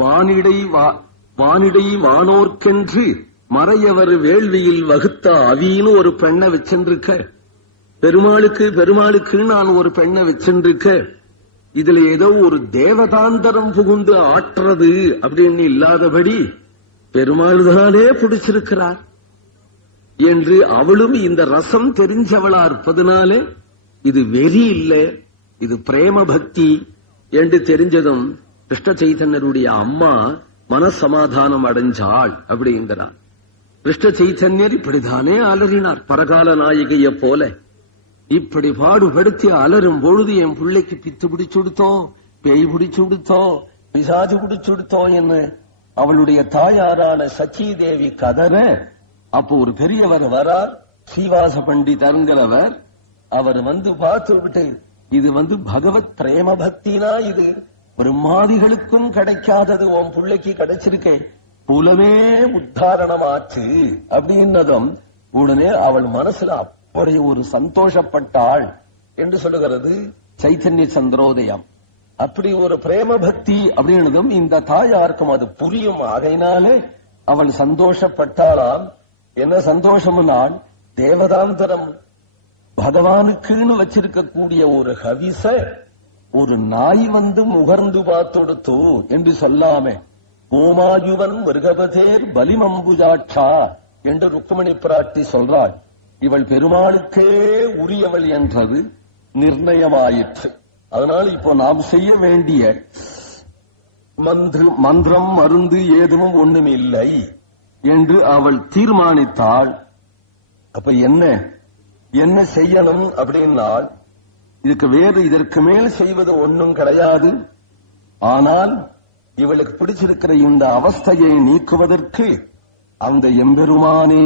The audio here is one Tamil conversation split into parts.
வானிடை வானோர்க்கென்று மறையவர் வேள்வியில் வகுத்த அவின்னு ஒரு பெண்ணை வச்சிருக்க, பெருமாளுக்கு நான் ஒரு பெண்ணை வச்சிருக்க, இதுல ஏதோ ஒரு தேவதாந்தரம் புகுந்து ஆற்றுறது அப்படின்னு இல்லாதபடி பெருமாள் தானே பிடிச்சிருக்கிறார் என்று அவளும் இந்த ரசம் தெரிஞ்சவளா இருப்பதனாலே இது வெறி இல்லை, இது பிரேம பக்தி என்று தெரிஞ்சதும் கிருஷ்ண சைத்தன்யருடைய அம்மா மனசமாதானம் அடைஞ்சாள் அப்படிங்கிறார். கிருஷ்ண சைத்தன்யர் இப்படித்தானே அலறினார், பரகால நாயகிய போல. இப்படி பாடுபடுத்தி அலரும் பொழுது என் பிள்ளைக்கு பித்து பிடிச்சு கொடுத்தோம், பேய் பிடிச்சு கொடுத்தோம், பிசாஜு பிடிச்சு கொடுத்தோம் என்று அவளுடைய தாயாரான சச்சி தேவி கதற, அப்போ ஒரு பெரியவர் வரார், ஸ்ரீவாச பண்டிதர்ங்கிறவர். அவர் பார்த்து விட்டு, இது பகவத் பிரேம பக்தினா, இது பிரம்மாதிகளுக்கும் கிடைக்காதது உன் பிள்ளைக்கு கிடைச்சிருக்கேன், புலமே உத்தாரணமாச்சு அப்படின்னதும் உடனே அவள் மனசுல அப்படி ஒரு சந்தோஷப்பட்டாள் என்று சொல்லுகிறது சைத்தன்ய சந்திரோதயம். அப்படி ஒரு பிரேம பக்தி அப்படின்னதும் இந்த தாயாருக்கும் அது புரியும். ஆகையினாலே அவள் சந்தோஷப்பட்டாளாம். என்ன சந்தோஷம்னால், தேவதாந்தரம் பகவானுக்குன்னு வச்சிருக்கக்கூடிய ஒரு ஹவிச ஒரு நாய் முகர்ந்து பார்த்தொடுத்து என்று சொல்லாம, கோமாயுவன் மிருகபதேர் பலிமம்புஜாட்சா என்று ருக்மணி பிராட்டி சொல்றாள். இவள் பெருமாளுக்கே உரியவள் என்றது நிர்ணயமாயிற்று. அதனால் இப்போ நாம் செய்ய வேண்டிய மந்திரம் மருந்து ஏதும் ஒண்ணுமில்லை என்று அவள் தீர்மானித்தாள். அப்ப என்ன செய்யணும் அப்படின்னால், இதற்கு மேல் செய்வது ஒன்றும் கிடையாது. ஆனால் இவளுக்கு பிடிச்சிருக்கிற இந்த அவஸ்தையை நீக்குவதற்கு அந்த எம்பெருமானே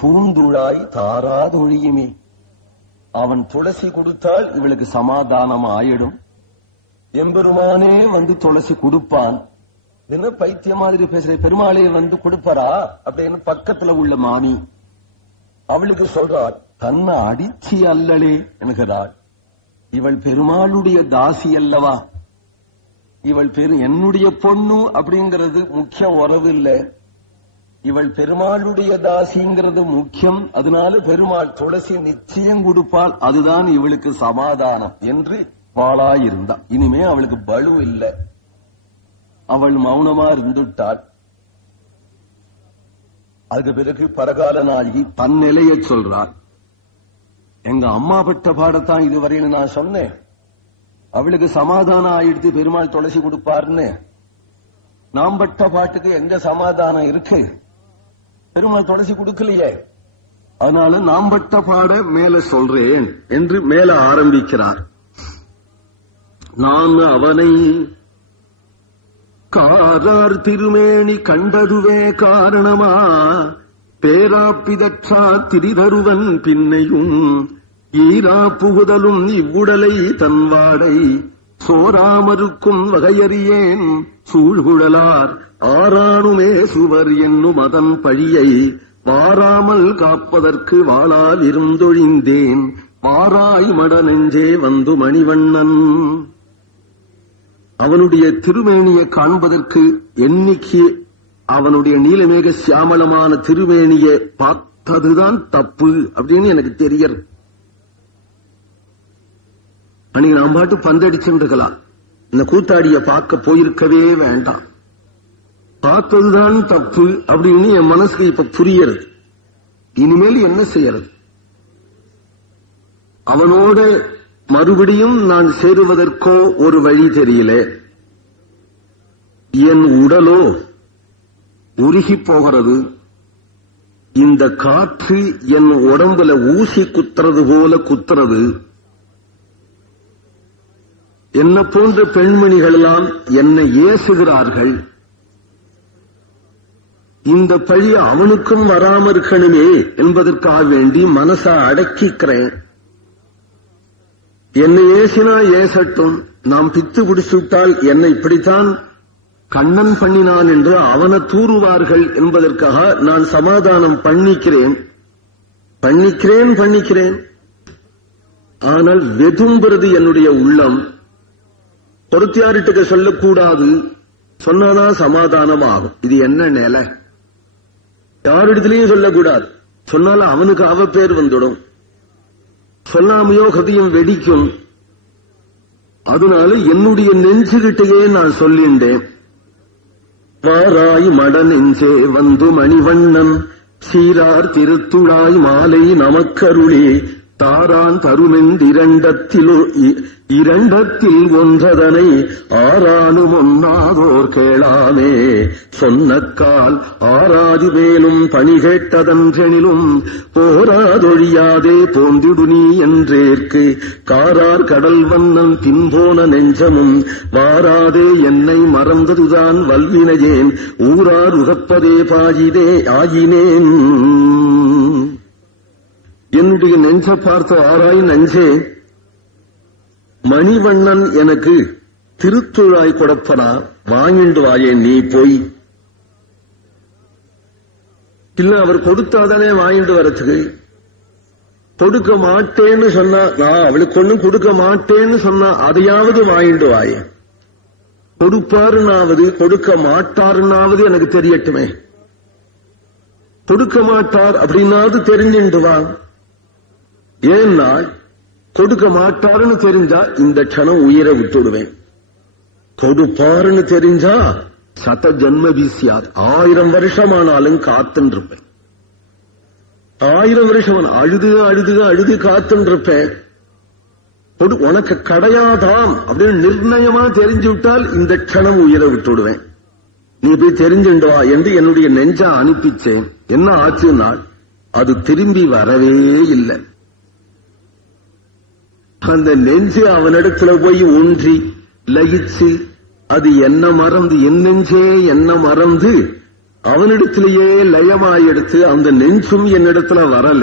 பூந்துழாய் தாராதொழியுமே. அவன் துளசி கொடுத்தால் இவளுக்கு சமாதானம் ஆயிடும். எம்பெருமானே துளசி கொடுப்பான். என்ன பைத்திய மாதிரி பேசுற, பெருமாளே கொடுப்பாரா அப்படின்னு பக்கத்துல உள்ள மாமி அவளுக்கு சொல்றாள். தன்னை அடிச்சி அல்லலே என்கிறாள். இவள் பெருமாளுடைய தாசி அல்லவா, இவள் என்னுடைய பொண்ணு அப்படிங்கிறது முக்கிய உறவு இல்ல, இவள் பெருமாளுடைய தாசிங்கிறது முக்கியம். அதனால பெருமாள் துளசி நிச்சயம் கொடுப்பாள், அதுதான் இவளுக்கு சமாதானம் என்று வாளாயிருந்தா. இனிமே அவளுக்கு பலு இல்லை. அவள் மௌனமா இருந்துட்டாள். அதுக்கு பிறகு பரகால நாயகி தன் நிலையை சொல்றாள். எங்க அம்மா பட்ட பாடத்தான் இதுவரையில நான் சொன்னேன், அவளுக்கு சமாதானம் ஆயிடுத்து பெருமாள் துளசி கொடுப்பார்னு. நாம் பட்ட பாட்டுக்கு எங்க சமாதானம் இருக்கு, பெருமாள் துளசி கொடுக்கலையே. அதனால நாம் பட்ட பாட மேல சொல்றேன் என்று மேல ஆரம்பிக்கிறார். நான் அவனை காரார் திருமேனி கண்டதுவே காரணமா, பேராப்பிதற்றா திரிதருவன் பின்னையும் ஈரா புகுதலும் இவ்வுடலை தன்வாடை சோராமருக்கும் வகையறியேன் சூழ்குழலார் ஆறானுமே சுவர் என்னும் அதன் பழியை வாராமல் காப்பதற்கு வாளால் இருந்தொழிந்தேன் வாராய் மட நெஞ்சே மணிவண்ணன். அவனுடைய திருமேனியை காண்பதற்கு எண்ணிக்கை அவனுடைய நீலமேக சியாமளமான திருமேனியை பார்த்ததுதான் தப்பு அப்படின்னு எனக்கு தெரியறது. அன்னைக்கு நாம் பாட்டு பந்தடிச்சுருக்கலாம், இந்த கூத்தாடிய பார்க்க போயிருக்கவே வேண்டாம், பார்த்ததுதான் தப்பு அப்படின்னு என் மனசுக்கு இப்ப புரியறது. இனிமேல் என்ன செய்யறது? அவனோட மறுபடியும் நான் சேருவதற்கோ ஒரு வழி தெரியல. என் உடலோ உருகி போகிறது. இந்த காற்று என் உடம்புல ஊசி குத்துறது போல குத்துறது. என்ன போன்ற பெண்மணிகள் எல்லாம் என்னை ஏசுகிறார்கள். இந்த பழி அவனுக்கும் வராம இருக்கணுமே என்பதற்காக வேண்டி மனசை அடக்கிக்கிறேன். என்னை ஏசினா ஏசட்டும், நாம் பித்து பிடிச்சுவிட்டால் என்னை இப்படித்தான் கண்ணன் பண்ணினான் என்று அவனை தூறுவார்கள் என்பதற்காக நான் சமாதானம் பண்ணிக்கிறேன். ஆனால் வெதும்புறது என்னுடைய உள்ளம். பொறுத்தியாரிட்டுக்கு சொல்லக்கூடாது, சொன்னாதான் சமாதானம் ஆகும். இது என்ன நிலை? யாரிடத்திலையும் சொல்லக்கூடாது. சொன்னாலும் அவனுக்கு அவ பேர் வந்துடும். சொல்லாமையோ ஹிருதயம் வெடிக்கும். அதனால என்னுடைய நெஞ்சுகிட்டையே நான் சொல்லிண்டேன். வாராய் மட நெஞ்சே வந்து மணிவண்ணன் சீரார் திருத்துழாய் மாலை நமக்கருளே தாரான் இரண்டத்தில் ஒன்றதனை ஆறானும் ஒன்னாதோர் கேளாமே சொன்னக்கால் ஆராதி மேலும் பணி கேட்டதன்றெனிலும் போராதொழியாதே போந்திடு நீ என்றேற்கு காரார் கடல் வண்ணன் பின்போன நெஞ்சமும் வாராதே என்னை மறந்ததுதான் வல்வினையேன் ஊரார் உகப்பதே பாயிதே ஆயினேன். என்னுடைய நெஞ்ச பார்த்த ஆராய் நெஞ்சே, மணிவண்ணன் எனக்கு திருத்துழாய் கொடுப்பனா வாங்கிண்டு வாயே நீ போய். இல்ல அவர் கொடுத்தாதானே வாங்கிட்டு வரத்துக்கு. கொடுக்க மாட்டேன்னு சொன்னா, நான் அவளுக்கு ஒண்ணும் கொடுக்க மாட்டேன்னு சொன்னா அதையாவது வாங்கிட்டு வாயே. கொடுப்பாருனாவது கொடுக்க மாட்டாருனாவது எனக்கு தெரியட்டுமே. கொடுக்க மாட்டார் அப்படின்னாவது தெரிஞ்சுண்டு வா. ஏன்னா கொடுக்க மாட்டாருன்னு தெரிஞ்சா இந்த க்ஷணம் உயிரை விட்டுடுவேன். கொடுப்பாருன்னு தெரிஞ்சா சத ஜன்ம வீசியாது 1000 வருஷமானாலும் காத்துன்னு இருப்பேன். 1000 வருஷம் அழுது அழுது அழுது காத்துன்னு இருப்பேன். உனக்கு கிடையாதாம் அப்படின்னு நிர்ணயமா தெரிஞ்சு விட்டால் இந்த க்ஷணம் உயிரை விட்டுடுவேன். நீ போய் தெரிஞ்சுண்டு வா என்று என்னுடைய நெஞ்சா அனுப்பிச்சேன். என்ன ஆச்சுன்னா அது திரும்பி வரவே இல்லை. அந்த நெஞ்சு அவனிடத்துல போய் ஒன்றி லயிச்சு அது என்ன மறந்து என் நெஞ்சே என்ன மறந்து அவனிடத்திலேயே லயமாயெடுத்து அந்த நெஞ்சும் என்னிடத்துல வரல.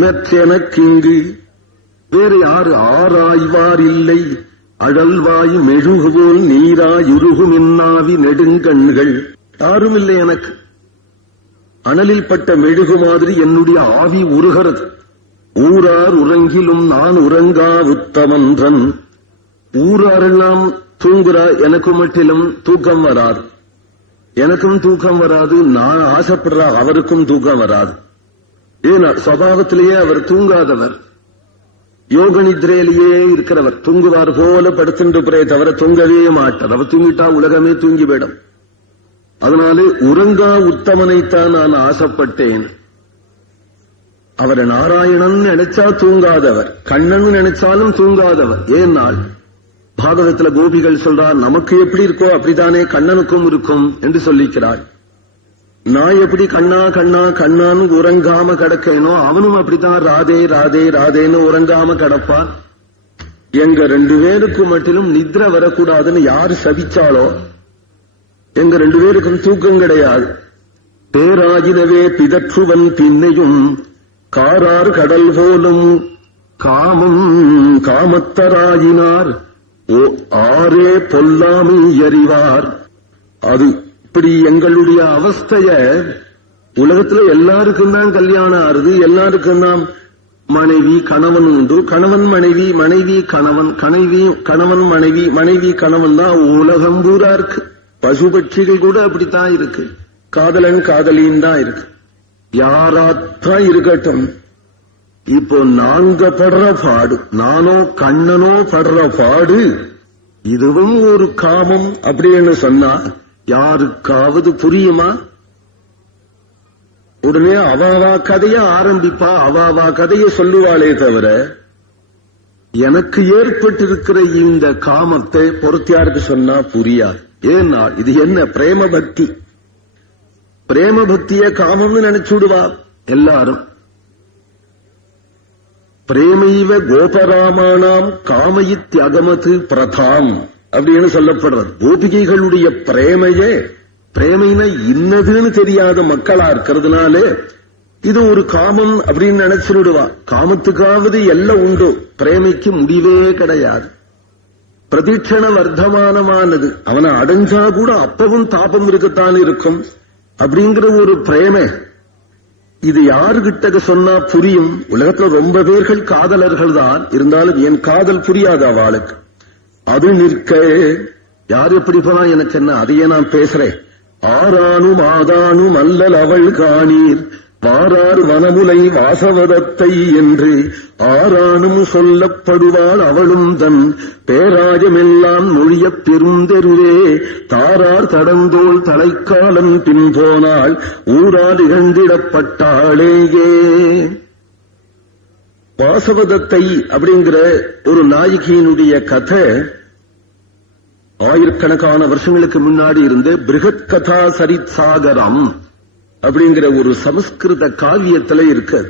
மெற்றெனக்கிங்கு வேறு யாரு ஆராய்வார் இல்லை அழல்வாய் மெழுகுபோல் நீராயுருகும் இன்னாவி நெடுங்கண்கள் யாரும் இல்லை எனக்கு. அனலில் பட்ட மெழுகு மாதிரி என்னுடைய ஆவி உருகிறது. ஊரார் உறங்கிலும் நான் உறங்கா உத்தமன்றன். ஊராரெல்லாம் தூங்குறா, எனக்கு மட்டிலும் தூக்கம் வராது. எனக்கும் தூக்கம் வராது. நான் ஆசைப்படுறா, அவருக்கும் தூக்கம் வராது. ஏன்னா சுபாவத்திலேயே அவர் தூங்காதவர், யோக நித்ரையிலேயே இருக்கிறவர். தூங்குவார் போல படுத்துட்டு தவிர தூங்கவே மாட்டார். அவர் தூங்கிட்டா உலகமே தூங்கிவிடும். அதனாலே உறங்கா உத்தமனைத்தான் நான் ஆசைப்பட்டேன். அவரை நாராயணன் நினைச்சா தூங்காதவர், கண்ணன் நினைச்சாலும் தூங்காதவர். ஏனால் பாகவத்துல கோபிகள் சொல்றார், நமக்கு எப்படி இருக்கோ அப்படித்தானே கண்ணனுக்கும் இருக்கும் என்று சொல்லிக்கிறார். நான் எப்படி கண்ணா கண்ணா கண்ணான்னு உறங்காம கிடக்கேனோ அவனும் அப்படித்தான் ராதே ராதே ராதேன்னு உறங்காம கிடப்பான். எங்க 2 பேருக்கும் மட்டிலும் நித்ரை வரக்கூடாதுன்னு யாரு சபிச்சாலோ எங்க 2 பேருக்கும் தூக்கம் கிடையாது. பேராகினவே பிதற்றுவன் பின்னையும் காரார் கடல் போலும் காமம் காமத்தராயினார் ஆரே பொல்லாமை அறிவார். அது இப்படி எங்களுடைய அவஸ்தைய உலகத்துல எல்லாருக்கும் தான் கல்யாணம் ஆறுது. எல்லாருக்கும் தான் மனைவி கணவன் உண்டு. கணவன் மனைவி, மனைவி கணவன், கணவன் மனைவி, மனைவி கணவன் தான் உலகம் பூரா இருக்கு. பசுபட்சிகள் கூட அப்படித்தான் இருக்கு. காதலன் காதலின் தான் இருக்கு. யாராத்தான் இருக்கட்டும். இப்போ நாங்க படுற பாடு, நானோ கண்ணனோ படுற பாடு, இதுவும் ஒரு காமம் அப்படின்னு சொன்னா யாருக்காவது புரியுமா? உடனே அவாவா கதைய ஆரம்பிப்பா, அவாவா கதைய சொல்லுவாளே தவிர எனக்கு ஏற்பட்டிருக்கிற இந்த காமத்தை பொறுத்தியாருக்கு சொன்னா புரியாது. ஏன்னா இது என்ன பிரேம பக்தி. பிரேம பக்திய காமம்னு நினைச்சுடுவா எல்லாரும். பிரேமைவ கோபராமானாம் காமயித்யகமது பிரதாம் அப்படின்னு சொல்லப்படுறது. கோபிகைகளுடைய பிரேமைனா இன்னதுன்னு தெரியாத மக்களா இருக்கிறதுனால இது ஒரு காமம் அப்படின்னு நினைச்சுடுவா. காமத்துக்காவது எல்லாம் உண்டு, பிரேமைக்கு முடிவே கிடையாது. பிரதீட்சண வர்த்தமானமானது. அவனை அடைஞ்சா கூட அப்பவும் தாபம் இருக்கத்தான் இருக்கும் அப்படிங்கிற ஒரு பிரேமை. இது யாருகிட்ட சொன்னா புரியும்? உலகத்துல ரொம்ப பேர்கள் காதலர்கள் தான் இருந்தாலும் என் காதல் புரியாது அவளுக்கு. அது நிற்க யார் எப்படி போனா எனக்கு என்ன, அதையே நான் பேசுறேன். ஆரானும் ஆதானும் அல்லல் அவள் காணீர் வாரார் வனமுலை வாசவதத்தை என்று ஆரானும் சொல்லப்படுவாள் அவளும் தன் பேராயமெல்லாம் மொழியப் பெருந்தெருவே தாரார் தடந்தோள் தலைக்காலன் பின்போனாள் ஊரால் இகழ்ந்திடப்பட்டாளேயே. வாசவதத்தை அப்படிங்கிற ஒரு நாயகியினுடைய கதை ஆயிரக்கணக்கான வருஷங்களுக்கு முன்னாடி இருந்து பிருகத் கதா சரித் சாகரம் அப்படிங்கிற ஒரு சமஸ்கிருத காவியத்துல இருக்கு.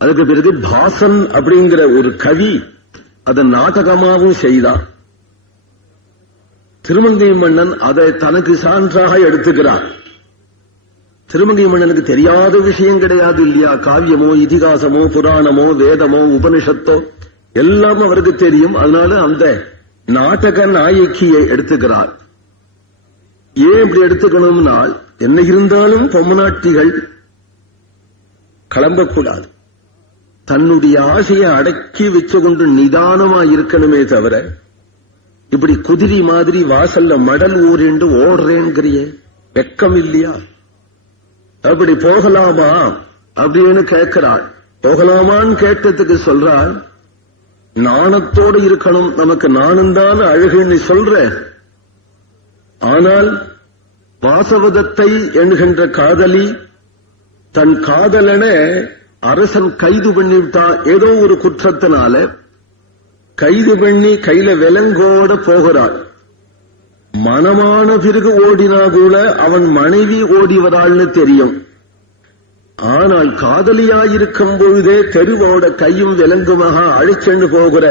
அதுக்கு பிறகு பாசன் அப்படிங்கிற ஒரு கவி அதை நாடகமாகவும் செய்தான். திருமங்கை மன்னன் அதை தனக்கு சான்றாக எடுத்துக்கிறார். திருமங்கை மன்னனுக்கு தெரியாத விஷயம் கிடையாது இல்லையா? காவியமோ இதிகாசமோ புராணமோ வேதமோ உபனிஷத்தோ எல்லாம் அவருக்கு தெரியும். அதனால அந்த நாடக நாயக்கியை எடுத்துக்கிறார். ஏன் இப்படி எடுத்துக்கணும்னா, என்ன இருந்தாலும் பொம்மநாட்டிகள் கிளம்பக்கூடாது. தன்னுடைய ஆசையை அடக்கி வச்சு கொண்டு நிதானமா இருக்கணுமே தவிர, இப்படி குதிரை மாதிரி வாசல்ல மடல் ஊரெண்டு ஓடுறேங்கிறிய வெக்கம் இல்லையா? அப்படி போகலாமா அப்படின்னு கேட்கிறாள். போகலாமான்னு கேட்டதுக்கு சொல்றாள், நாணத்தோடு இருக்கணும், நமக்கு நானும்தான் அழகுன்னு சொல்ற. ஆனால் வாசவதத்தை என்கின்ற காதலி தன் காதலன அரசன் கைது பண்ணிவிட்டா. ஏதோ ஒரு குற்றத்தினால கைது பண்ணி கையில விலங்கோட போகிறாள். மனமான பிறகு ஓடினா கூட அவன் மனைவி ஓடிவராள்னு தெரியும். ஆனால் காதலியாயிருக்கும் பொழுதே தெருவோட கையும் விலங்குமாக அழைச்சென்று போகிற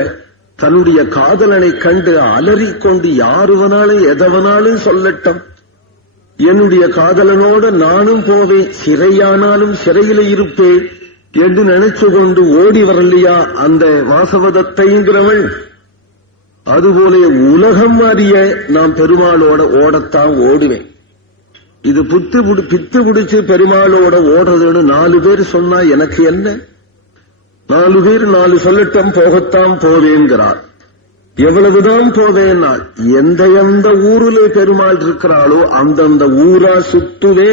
தன்னுடைய காதலனை கண்டு அலறிக்கொண்டு யாருவனாலும் எதவனாலும் சொல்லட்டும், என்னுடைய காதலனோட நானும் போவேன், சிறையானாலும் சிறையில இருப்பேன் என்று நினைச்சு கொண்டு ஓடி வரலையா அந்த வாசவதத்தைங்கிறவள்? அதுபோல உலகம் அறிய நான் பெருமாளோட ஓடத்தான் ஓடுவேன். இது பித்து பிடிச்சு பெருமாளோட ஓடுறதுன்னு 4 பேர் சொன்னா எனக்கு என்ன? 4 பேர் 4 சொல்லட்டும், போகத்தான் போவேங்கிறார். எவ்வளவுதான் போவேன்னா, எந்த எந்த ஊரிலே பெருமாள் இருக்கிறாளோ அந்தந்த ஊரா சுத்துவே.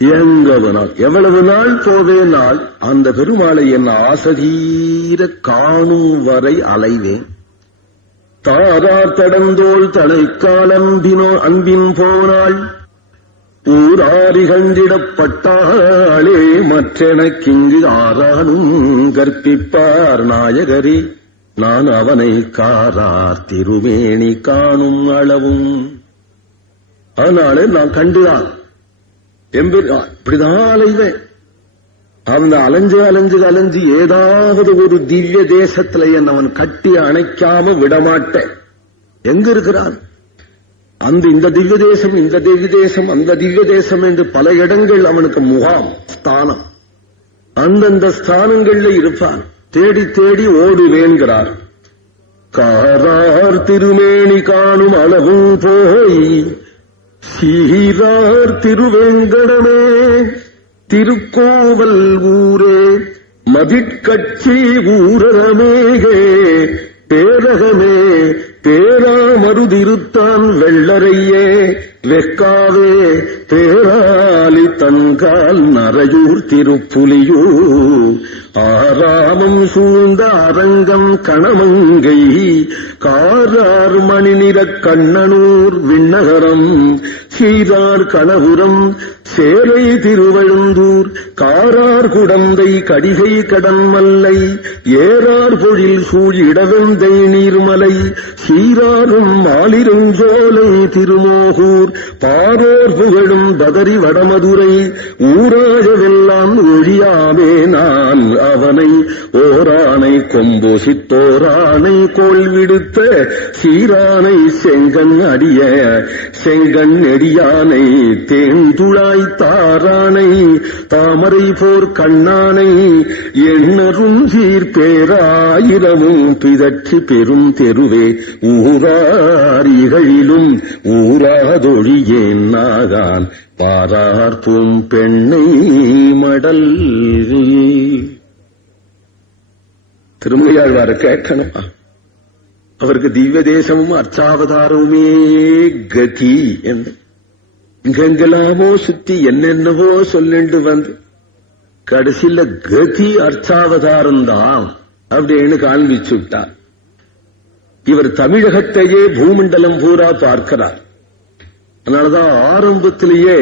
எங்கவனால் எவ்வளவு நாள் போவேனால் அந்த பெருமாளை என் ஆசதீர காணும் வரை அலைவேன். தாரார் தடந்தோள் தலைக்காலம்பினோ அன்பின் போனாள் ஊராரிகண்டிடப்பட்டாளே மற்றெனக்கிங்கு ஆரானும் கற்பிப்பார் நாயகரே நான் அவனை காரார் திருமேனி காணும் அளவும். அதனால நான் கண்டுதான் இப்படிதான் அலைவேன். அவன் அலைஞ்சு அலைஞ்சு அலைஞ்சு ஏதாவது ஒரு திவ்ய தேசத்துல அவன் கட்டி அணைக்காம விடமாட்டேன். எங்க இருக்கிறான்? இந்த திவ்ய தேசம், இந்த திவ்ய தேசம், அந்த திவ்ய தேசம் என்று பல இடங்கள் அவனுக்கு முகாம் ஸ்தானம். அந்தந்த ஸ்தானங்கள்ல இருப்பான். தேடி தேடி ஓடுவேன்கிறார். காரார் திருமேனி காணும் அளவும் போய் சீரார் திருவேங்கடமே திருக்கோவல் ஊரே மதிட்கட்சி ஊரகமேகே பேரகமே பேராமருதிருத்தான் வெள்ளரையே வெக்காவே பேராலி தன்கால் நரையூர் திருப்புலியூர் ஆராமம் சூழ்ந்த அரங்கம் கணமங்கை காரார் மணிநிறக் கண்ணனூர் விண்ணகரம் சீரார் கணபுரம் சேலை திருவழுந்தூர் காரார் குடந்தை கடிகை கடன்மல்லை ஏறார் பொழில் சூழ் இடவெந்தை நீர்மலை சீராரும் மாலிருஞ்சோலை திருமோகூர் பாரோர் புகழும் பதரி வடமதுரை ஊராழவெல்லாம் ஒழியாமே நான் அவனை ஓரானை கொம்பொசித்தோரானை கோள் விடுத்த சீரானை செங்கன் அடிய செங்கன் நெடியானை தேந்துழாய் தாரானை தாமரை போர் கண்ணானை எண்ணரும் சீர்பேராயிரமும் பிதற்றி பெரும் தெருவே ஊரார் இகழிலும் ஊராதொழியேன் நாகான் பாரார்ப்பும் பெண்ணை மடல். திருமலையாழ்வார கேட்கணுமா? அவருக்கு திவ்ய தேசமும் அர்ச்சாவதாரமுமே கதி என்று இங்கெங்கெல்லாமோ சுத்தி என்னென்னவோ சொல்லிண்டு வந்து கடைசியில கதி அர்ச்சாவதாரம் தான் அப்படின்னு காண்பிச்சுட்டார். இவர் தமிழகத்தையே பூமண்டலம் பூரா பார்க்கிறார். அதனாலதான் ஆரம்பத்திலேயே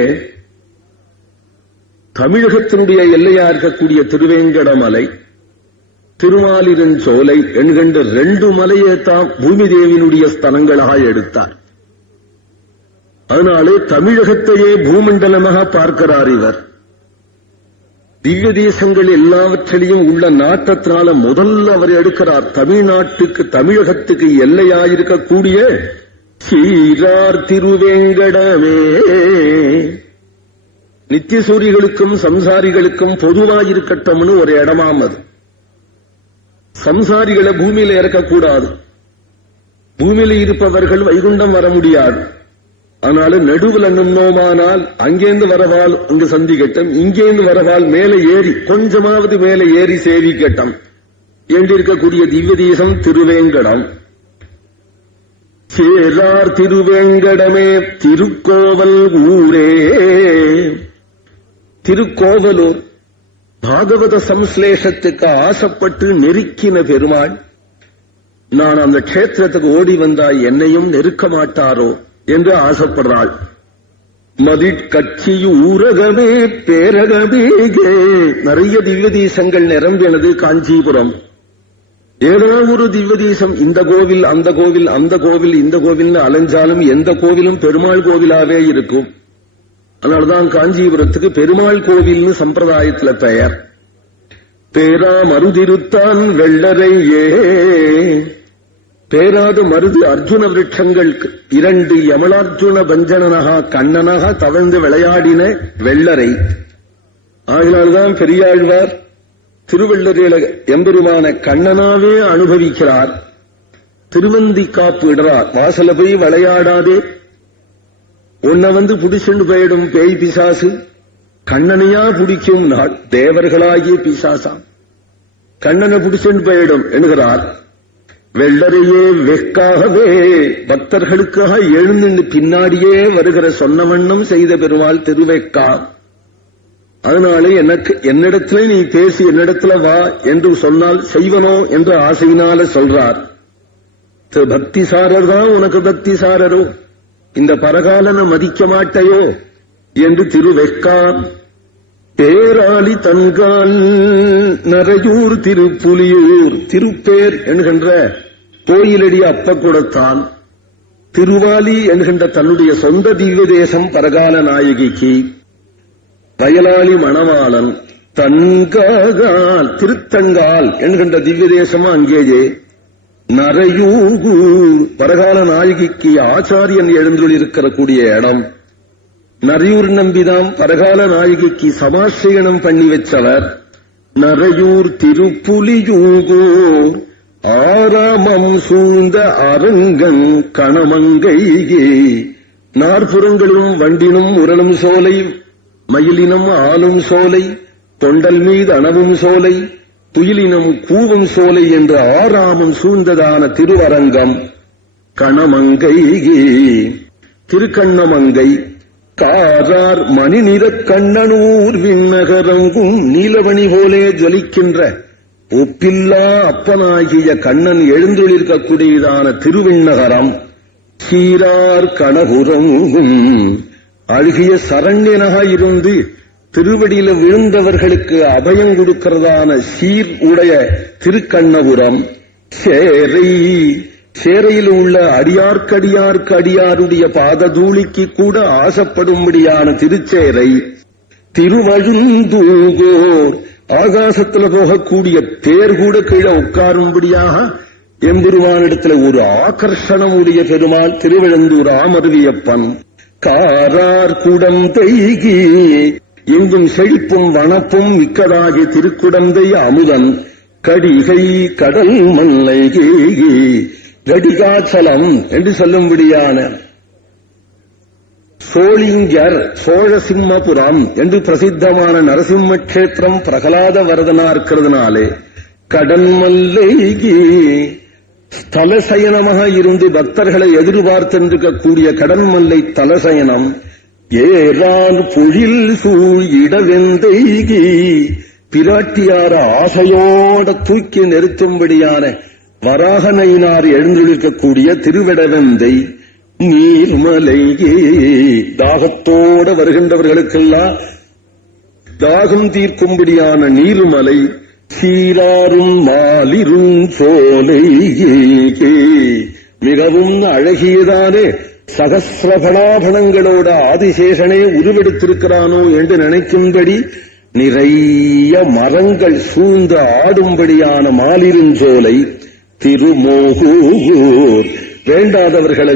தமிழகத்தினுடைய எல்லையா இருக்கக்கூடிய திருவேங்கடமலை, திருமாலிருஞ்சோலை என்கின்ற 2 மலையை தான் பூமி தேவியினுடைய ஸ்தலங்களாக எடுத்தார். அதனாலே தமிழகத்தையே பூமண்டலமாக பார்க்கிறார் இவர். திவ்ய தேசங்கள் எல்லாவற்றிலையும் உள்ள நாட்டத்தினால முதல்ல அவர் எடுக்கிறார் தமிழ்நாட்டுக்கு, தமிழகத்துக்கு எல்லையாயிருக்கக்கூடிய சீரார் திருவேங்கடமே. நித்தியசூரிகளுக்கும் சம்சாரிகளுக்கும் பொதுவாயிருக்கட்டும்னு ஒரு இடமாம் அது. சம்சாரிகளை பூமியில இறக்கக்கூடாது. பூமியில இருப்பவர்கள் வைகுண்டம் வர முடியாது. அதனால நடுவுல நின்னோமானால் அங்கேந்து வரவால் அங்கு சந்திக்கட்டும், இங்கேந்து வரவால் மேலே ஏறி கொஞ்சமாவது மேலே ஏறி சேவிக்கட்டும் என்றிருக்கக்கூடிய திவ்ய தேசம் திருவேங்கடம். சேரார் திருவேங்கடமே திருக்கோவல் ஊரே. திருக்கோவலூர் பாகவத சம்ஸ்லேஷத்துக்கு ஆசைப்பட்டு நெருக்கின பெருமாள், நான் அந்த க்ஷேத்திரத்துக்கு ஓடி வந்தால் என்னையும் நெருக்க மாட்டாரோ என்று ஆசைப்படுறாள். மதிட்கட்சி ஊரகமே பேரகமேகே. நிறைய திவ்ய தேசங்கள் நிரம்பினது காஞ்சிபுரம். ஏதாவது ஒரு திவ்ய தேசம், இந்த கோவில் அந்த கோவில் அந்த கோவில் இந்த கோவில் அலைஞ்சாலும் எந்த கோவிலும் பெருமாள் கோவிலாவே இருக்கும். அதனால்தான் காஞ்சிபுரத்துக்கு பெருமாள் கோவில்னு சம்பிரதாயத்துல பெயர். பேரா மருதிருத்தான் வெள்ளரையே. பேராது மருது அர்ஜுன விருட்சங்கள் 2 யமலார்ஜுன பஞ்சனனகா கண்ணனாக தவழ்ந்து விளையாடின வெள்ளரை. ஆகினால்தான் பெரியாழ்வார் திருவள்ளரையில எம்பெருமான கண்ணனாவே அனுபவிக்கிறார். திருவந்தி காப்பு இடுறார். வாசல போய் விளையாடாதே, உன்னை வந்து பிடிச்சுண்டு போயிடும் பேய் பிசாசு, கண்ணனையா பிடிக்கும் நாள் தேவர்களாகிய பிசாசாம், கண்ணனை பிடிச்சுண்டு போயிடும் என்கிறார். வெள்ளரையே வெக்காகவே பக்தர்களுக்காக எழுந்து பின்னாடியே வருகிற சொன்ன வண்ணம் செய்த பெருமாள் திருவெக்கா. அதனாலே எனக்கு என்னிடத்துல நீ பேசி என்னிடத்துல வா என்று சொன்னால் செய்வனோ என்று ஆசையினால சொல்றார். பக்திசாரர் தான் உனக்கு பக்திசாரரோ, இந்த பரகாலனை மதிக்க மாட்டையோ என்று திருவெக்கான். பேராளி தன்கால் நரையூர் திருப்புலியூர். திருப்பேர் என்கின்ற கோயிலடி அப்ப கொடுத்தான். திருவாலி என்கின்ற தன்னுடைய சொந்த திவ்ய தேசம் பரகால நாயகிக்கு. வயலாளி மணவாளன் தன்கால் திருத்தங்கால் என்கின்ற திவ்ய தேசம் அங்கேயே. நரையூர் பரகால நாயகிக்கு ஆச்சாரியன் எழுந்துள்ளிருக்கிற கூடிய இடம். நரையூர் நம்பிதான் பரகால நாயகிக்கு சமாசயனம் பண்ணி வச்சவர். நரையூர் திருப்புலியூகோர் ஆராமம் சூழ்ந்த அரங்கன் கணமங்கையே. நாற்புறங்களிலும் வண்டினும் உரளும் சோலை, மயிலினம் ஆளும் சோலை, தொண்டல் மீது அணவும் சோலை, துயிலினம் கூவும் சோலை என்று ஆராமம் சூழ்ந்ததான திருவரங்கம் கணமங்கையே. திருக்கண்ணமங்கை காரார் மணி நிறக் கண்ணனூர் விண்ணகரங்கும் நீலவணி போலே ஜொலிக்கின்ற ஒப்பில்லா அப்பனாகிய கண்ணன் எழுந்தொழிற்கக்கூடியதான திருவிண்ணகரம். சீரார் கணபுரங்கும் அழுகிய சரண்யனாக இருந்து திருவடியில விழுந்தவர்களுக்கு அபயம் கொடுக்கிறதான சீர் உடைய திருக்கண்ணபுரம். சேரை சேரையில் உள்ள அடியார்க்கடியார்க்கு அடியாருடைய பாததூளிக்கு கூட ஆசைப்படும்படியான திருச்சேரை. திருவழுந்தூகோர் ஆகாசத்துல போகக்கூடிய தேர் கூட கீழே உட்காரும்படியாக எம்பெருமானிடத்துல ஒரு ஆகர்ஷணம் உடைய பெருமாள் திருவிழந்தூர் ஆமருவியப்பன். காரார் குடந்தை எங்கும் செழிப்பும் வனப்பும் மிக்கதாகிய திருக்குடந்தை அமுதன். கடிகை கடல் மல்லை கடிகாச்சலம் என்று சொல்லும்படியான சோளிங்கர் சோழசிம்மபுரம் என்று பிரசித்தமான நரசிம்ம கஷேத்திரம் பிரகலாத வரதனா இருக்கிறதுனாலே கடன்மல்லைகி ஸ்தலசயனமாக இருந்து பக்தர்களை எதிர்பார்த்திருக்கக்கூடிய கடன்மல்லை தலசயனம் ஏறான் பொழில் சூழ் இடவெந்தைகி பிராட்டியார ஆசையோட தூக்கி நிறுத்தும்படியான வராகனையினார் எழுந்திருக்கக்கூடிய திருவிடவெந்தை நீர்மலையே தாகத்தோட வருகின்றவர்களுக்கெல்லாம் தாகம் தீர்க்கும்படியான நீர்மலை சீராரும் மாலிரும் சோலையே மிகவும் அழகியதானே சகசிரபலாபணங்களோட ஆதிசேஷனே உருவெடுத்திருக்கிறானோ என்று நினைக்கும்படி நிறைய மரங்கள் சூழ்ந்து ஆடும்படியான மாலிருஞ்சோலை திருமோகூர் வேண்டாதவர்களை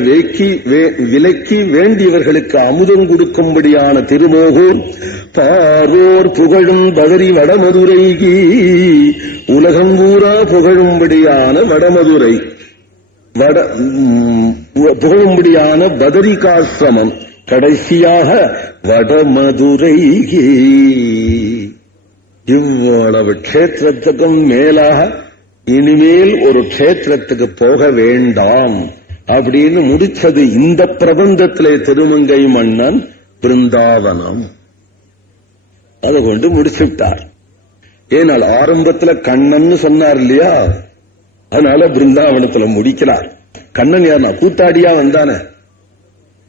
விலக்கி வேண்டியவர்களுக்கு அமுதம் கொடுக்கும்படியான திருமோகூர் பாரோர் புகழும் பதரி வடமதுரைகி உலகம் ஊரா புகழும்படியான வடமதுரை புகழும்படியான பதரிகாசிரமம் கடைசியாக வடமதுரைகி இவ்வளவு க்ஷேத்திரத்துக்கும் மேலாக இனிமேல் ஒரு க்ஷேத்திரத்துக்கு போக வேண்டாம் அப்படின்னு முடிச்சது இந்த பிரபந்தத்திலே திருமங்கை மன்னன் பிருந்தாவனம் அதை கொண்டு முடிச்சுட்டார். ஏனால் ஆரம்பத்துல கண்ணன் சொன்னார் இல்லையா, அதனால பிருந்தாவனத்துல முடிக்கிறார். கண்ணன் யாருனா கூத்தாடியா வந்தானே,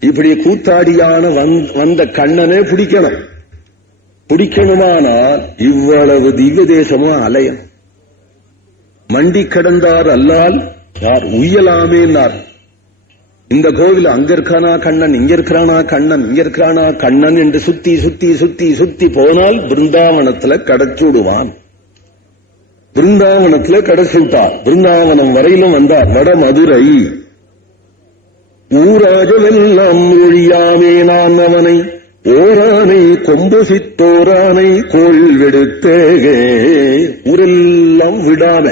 இப்படி கூத்தாடியான வந்த கண்ணனே பிடிக்கணுமானால் இவ்வளவு திவ்ய தேசமும் அலையன் மண்டி கடந்தார் அல்லால் யார் உய்யலாமேனார். இந்த கோவில் அங்க இருக்கானா கண்ணன், இங்க இருக்கிறானா கண்ணன், இங்க இருக்கிறானா கண்ணன் என்று சுத்தி சுத்தி சுத்தி சுத்தி போனால் பிருந்தாவனத்துல கடைச்சுடுவான். பிருந்தாவனத்துல கடைச்சுட்டார். பிருந்தாவனம் வரையிலும் வந்தார். வடமதுரை ஊராஜமெல்லாம் ஒழியாமே நான் அவனை ஓரானை கொம்புசித்தோரானை கோள் வெடுத்தேகே ஊரெல்லாம் விடாம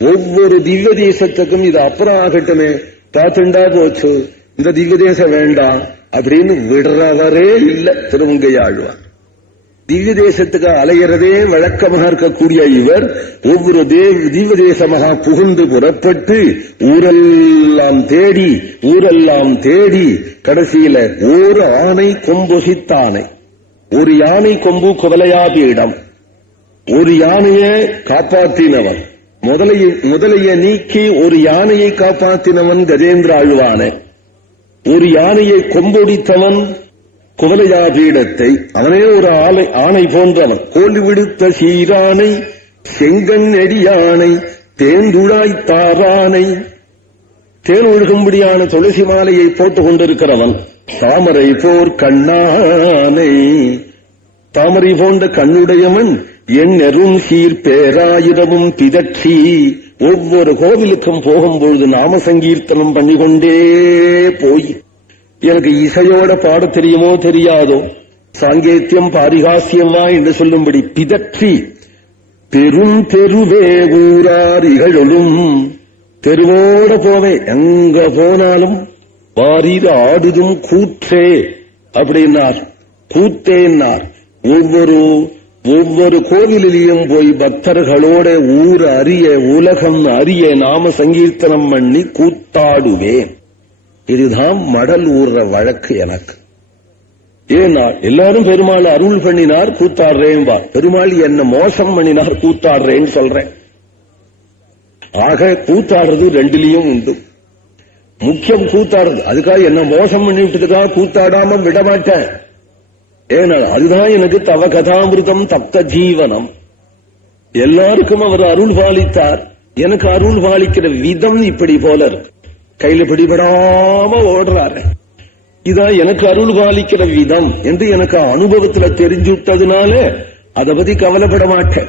ஒவ்வொரு திவ்ய தேசத்துக்கும் இது அப்புறம் ஆகட்டுமே பார்த்துண்டா போச்சு, இந்த திவ்ய தேசம் வேண்டாம் அப்படின்னு விடுறவரே இல்ல திருமங்கையாழ்வார். திவ்ய தேசத்துக்கு அலையிறதே வழக்கமாக இருக்கக்கூடிய இவர் ஒவ்வொரு திவ்ய தேசமாக புகுந்து புறப்பட்டு ஊரெல்லாம் தேடி கடைசியில ஒரு ஆணை கொம்பொசித்தானை, ஒரு யானை கொம்பு குவலையாபீடம், ஒரு யானையை காப்பாற்றினவன், முதலைய நீக்கி ஒரு யானையை காப்பாற்றினவன் கஜேந்திர ஆழ்வான, ஒரு யானையை கொம்பொடித்தவன் குவலையாபீடத்தை, அவனே ஒரு ஆணை போன்றவன், கோல் விடுத்த சீரானை செங்கன் நெடியானை தேந்துழாய்த்தாரானை, தேன் ஒழுகும்படியான துளசி மாலையை போட்டுக் கொண்டிருக்கிறவன், தாமரை போர் கண்ணானை, தாமரை போன்ற கண்ணுடையவன், எண்ணெரும் சீர் பேராயிரமும் பிதற்றி ஒவ்வொரு கோவிலுக்கும் போகும்பொழுது நாம சங்கீர்த்தனம் பண்ணிக்கொண்டே போய் எனக்கு இசையோட பாட தெரியுமோ தெரியாதோ சாங்கேத்தியம் பாரிகாசியமா என்று சொல்லும்படி பிதற்றி பெரும் தெருவே ஊரார் இகழொலும், தெருவோட போவே எங்க போனாலும் வாரிது ஆடுதும் கூற்றே அப்படின்னார், கூத்தேன்னார். ஒவ்வொரு கோவிலையும் போய் பக்தர்களோட ஊர் அறிய உலகம் அறிய நாம சங்கீர்த்தனம் பண்ணி கூத்தாடுவேன். இதுதான் மடல் ஊர்ற வழக்கு எனக்கு. ஏன்னா எல்லாரும் பெருமாள் அருள் பண்ணினார் கூத்தாடுறேன்பா, பெருமாள் என்ன மோசம் பண்ணினார் கூத்தாடுறேன்னு சொல்றேன். ஆக கூத்தாடுறது ரெண்டுலயும் உண்டு. முக்கியம் கூத்தாடுறது. அதுக்காக என்ன மோசம் பண்ணிவிட்டதுக்காக கூத்தாடாம விடமாட்டேன். ஏன்னா அதுதான் எனக்கு தவ கதாமிருதம் தப்த ஜீவனம். எல்லாருக்கும் அவர் அருள் பாலித்தார். எனக்கு அருள் பாலிக்கிற விதம் இப்படி போல இருக்கு. கையில பிடிபடாம ஓடுறாரு. இதான் எனக்கு அருள் பாலிக்கிற விதம் என்று எனக்கு அனுபவத்துல தெரிஞ்சுட்டதுனால அதை பத்தி கவலைப்பட மாட்டேன்.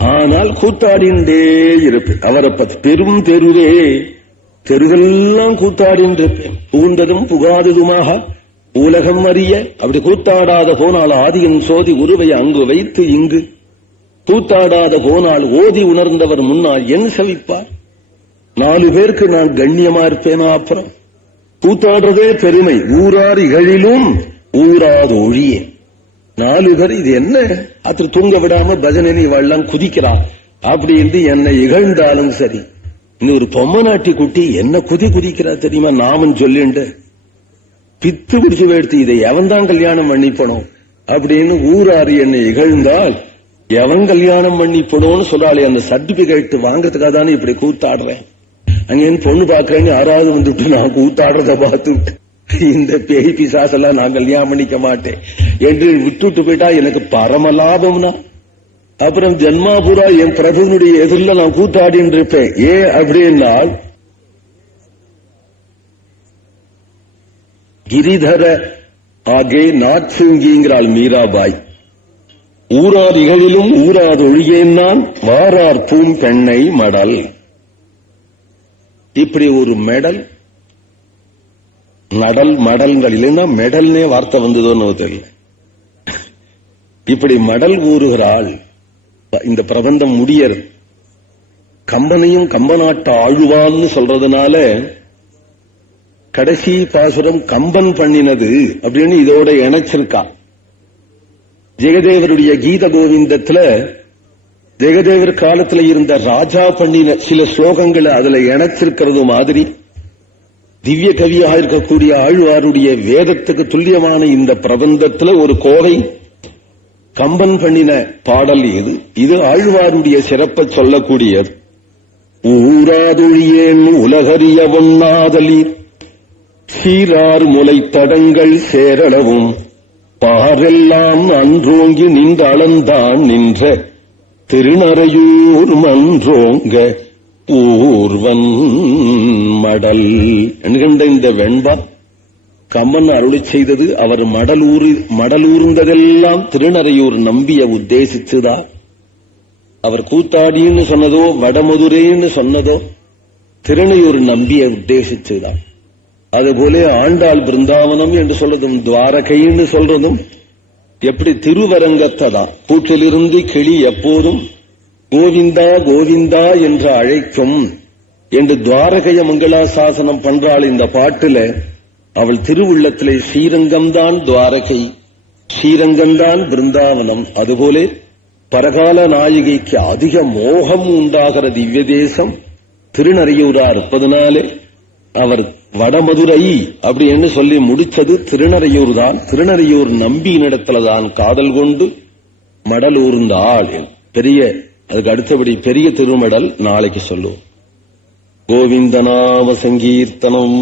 ஆனால் கூத்தாடிண்டே இருப்பேன். அவரை பத்தி பெரும் தெருவே தெருவெல்லாம் கூத்தாடின்னு இருப்பேன். புகுந்ததும் புகாததுமாக உலகம் அறிய. அப்படி கூத்தாடாத போனால் ஆதியின் சோதி உருவை அங்கு வைத்து இங்கு கூத்தாடாத போனால் ஓதி உணர்ந்தவர் முன்னால் என் சவிப்பார். 4 பேருக்கு நான் கண்ணியமா இருப்பேனா? அப்புறம் கூத்தாடுறதே பெருமை. ஊரார் இகழிலும் ஊராது ஒழியே. 4 பேர் இது என்ன அത്ര தூங்க விடாம பஜனை நீ வள்ளம் குதிக்கிறான் அப்படின்னு என்னை இகழ்ந்தாலும் சரி, இன்னும் ஒரு பொம்மை நாட்டி குட்டி என்ன குதிக்கிறா தெரியுமா? நாமன் சொல்லிண்டு பித்து பிடிச்சு எடுத்து இதை எவன் தான் கல்யாணம் பண்ணிப்பணும் அப்படின்னு ஊராறு என்னை இகழ்ந்தால் எவன் கல்யாணம் பண்ணிப்பணும்னு சொல்லாலே அந்த சர்டிபிகேட் வாங்கறதுக்காக தானே இப்படி கூத்தாடுறேன். அங்கேன்னு பொண்ணு பாக்குறேன்னு யாராவது வந்துட்டு நான் கூத்தாடுறத பார்த்துட்டு இந்த பேய் பிசாசெல்லாம் நான் கல்யாணம் பண்ணிக்க மாட்டேன் என்று விட்டுட்டு போயிட்டா எனக்கு பரம லாபம்னா அப்புறம் ஜன்மாபுரா என் பிரபுனுடைய எதிரில் நான் கூத்தாடின்னு இருப்பேன். ஏன் அப்படின்னால் கிரிதர ஆகே நாட்சுங்கிங்கிறாள் மீராபாய். ஊரார் இகழிலும் ஊராது ஒழியேன் நான் வாரார் பூம் பெண்ணை மடல். இப்படி ஒரு மெடல் நடல் மடல்கள் இல்லைன்னா மெடல்னே வார்த்தை வந்ததோன்னு தெரியல. இப்படி மடல் ஊறுகிறாள். இந்த பிரபந்தம் முடியறது கம்பனையும் கம்பநாட்ட ஆழ்வான்னு சொல்றதுனால கடைசி பாசுரம் கம்பன் பண்ணினது அப்படின்னு இதோட இணைச்சிருக்கா. ஜெகதேவருடைய கீத கோவிந்தத்துல ஜெகதேவர் காலத்துல இருந்த ராஜா பண்ணின சில ஸ்லோகங்களை அதுல இணைச்சிருக்கிறது மாதிரி திவ்ய கவியாக இருக்கக்கூடிய ஆழ்வாருடைய வேதத்துக்கு துல்லியமான இந்த பிரபந்தத்துல ஒரு கோவை கம்பன் பண்ணின பாடல் இது. இது ஆழ்வாருடைய சிறப்பை சொல்லக்கூடியது. ஊராதொழியேன் உலகறிய ஒண்ணாதலீர் சீரார் முலை தடங்கள் சேரளவும் பாரெல்லாம் அன்றோங்கி நின்ற அளந்தான் நின்ற திருநறையூர் மன்றோங்க ஊர்வன் மடல் என்கின்ற இந்த வெண்பா கம்பன் அருளி செய்தது. அவர் மடலூர்ந்ததெல்லாம் திருநறையூர் நம்பிய உத்தேசிச்சுதா. அவர் கூத்தாடின்னு சொன்னதோ வடமதுரைன்னு சொன்னதோ திருநறையூர் நம்பிய உத்தேசிச்சுதா. அதுபோல ஆண்டாள் பிருந்தாவனம் என்று சொல்றதும் துவாரகைன்னு சொல்றதும் எப்படி திருவரங்கத்தை தான். கூற்றிலிருந்து கிளி எப்போதும் கோவிந்தா கோவிந்தா என்று அழைக்கும் என்று துவாரகைய மங்களாசாசனம் பண்றாள். இந்த பாட்டுல அவள் திருவுள்ளத்திலே ஸ்ரீரங்கம்தான் துவாரகை, ஸ்ரீரங்கம்தான் பிருந்தாவனம். அதுபோல பரகால நாயகிக்கு அதிக மோகம் உண்டாகிற திவ்ய தேசம் திருநறையூரா இருப்பதனாலே அவர் வடமதுரை அப்படின்னு சொல்லி முடிச்சது திருநறையூர் தான். திருநறையூர் நம்பியினிடத்துலதான் காதல் கொண்டு மடலூர்ந்தாள். பெரிய அதுக்கு அடுத்தபடி பெரிய திருமடல் நாளைக்கு சொல்லுவோம். கோவிந்தநாம சங்கீர்த்தனம்.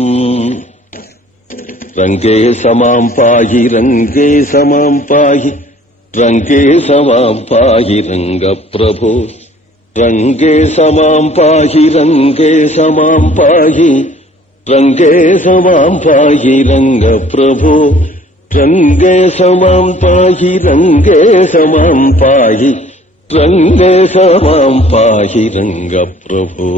ரங்கே சமாம் பாகி ரங்கே சமாம் பாகி ரங்கே சமாம் பாகி ரங்க பிரபு ரங்கே சமாம் பாகி ரங்கே சமாம் பாகி ரங்கே சமாம் பாகி ரங்க பிரபு ரங்கே சமாம் பாகி ரங்கே சமாம் பாகி ரங்கே சமாம் பாகி ரங்க பிரபு.